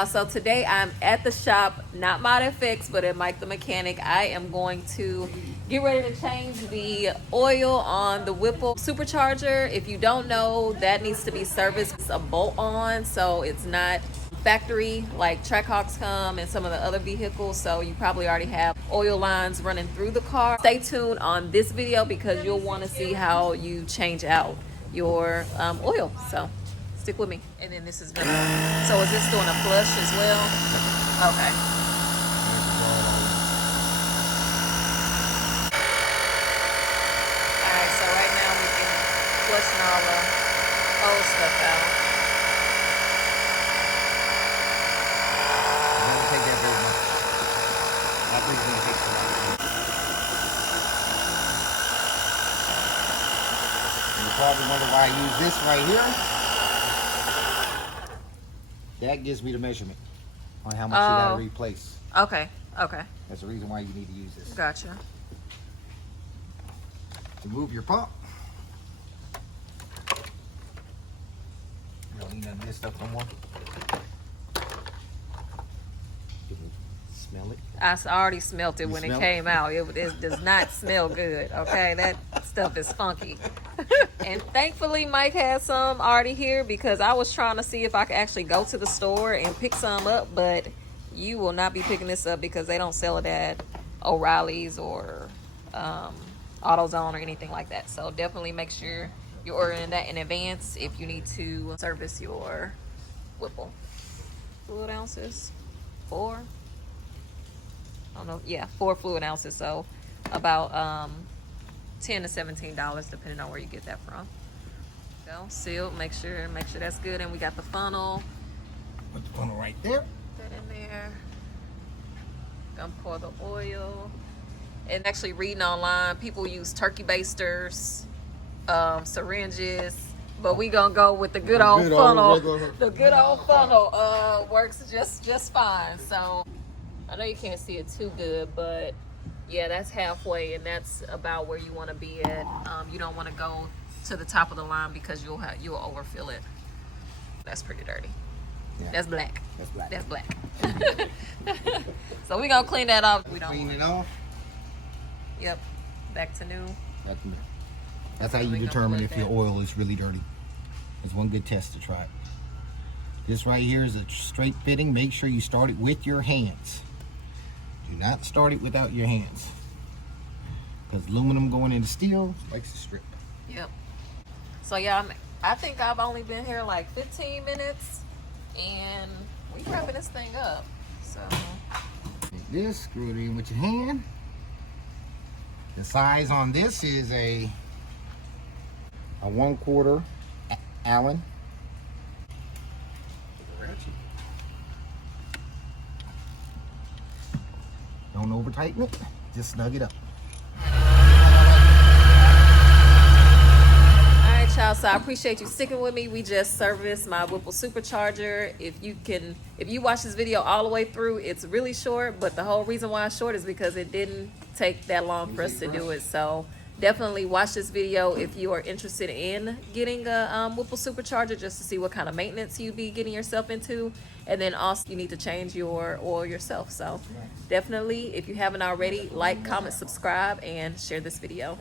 y'all, so today I'm at the shop, not Mod FX, but at Mike the Mechanic. I am going to get ready to change the oil on the Whipple Supercharger. If you don't know, that needs to be serviced. It's a bolt-on, so it's not factory like Trackhawks come and some of the other vehicles, so you probably already have oil lines running through the car. Stay tuned on this video because you'll want to see how you change out your oil, so stick with me. And then this is gonna, so is this doing a flush as well? Okay. Alright, so right now we've been flushing all the old stuff out. You probably wonder why I use this right here. That gives me the measurement on how much you gotta replace. Okay, okay. That's the reason why you need to use this. Gotcha. To move your pump. You don't need none of this stuff no more. Smell it. I already smelt it when it came out. It does not smell good, okay? That stuff is funky. And thankfully, Mike has some already here because I was trying to see if I could actually go to the store and pick some up, but you will not be picking this up because they don't sell it at O'Reilly's or AutoZone or anything like that. So definitely make sure you're ordering that in advance if you need to service your Whipple. Fluid ounces, 4. I don't know, yeah, 4 fluid ounces, so about $10 to $17 depending on where you get that from. Go sealed, make sure that's good. And we got the funnel. Put the funnel right there. Put that in there. Gonna pour the oil. And actually reading online, people use turkey basters, syringes, but we gonna go with the good old funnel. The good old funnel works just fine. So I know you can't see it too good, but yeah, that's halfway, and that's about where you want to be at. You don't want to go to the top of the line because you'll overfill it. That's pretty dirty. Yeah. That's black. That's black. That's black. So we gonna clean that off. We don't clean it off. Yep. Back to new. That's how you determine if your oil is really dirty. It's one good test to try. This right here is a straight fitting. Make sure you start it with your hands. Do not start it without your hands, because aluminum going into steel likes to strip. Yep. So yeah, I think I've only been here like 15 minutes, and we wrapping this thing up. So take this, screw it in with your hand. The size on this is a 1/4 Allen. Don't over tighten it, just snug it up. alright y'all, so I appreciate you sticking with me. We just serviced my Whipple Supercharger. If you watch this video all the way through, it's really short, but the whole reason why it's short is because it didn't take that long for us to do it. So definitely watch this video if you are interested in getting a Whipple Supercharger, just to see what kind of maintenance you'd be getting yourself into. And then also you need to change your oil yourself. So definitely, if you haven't already, like, comment, subscribe, and share this video.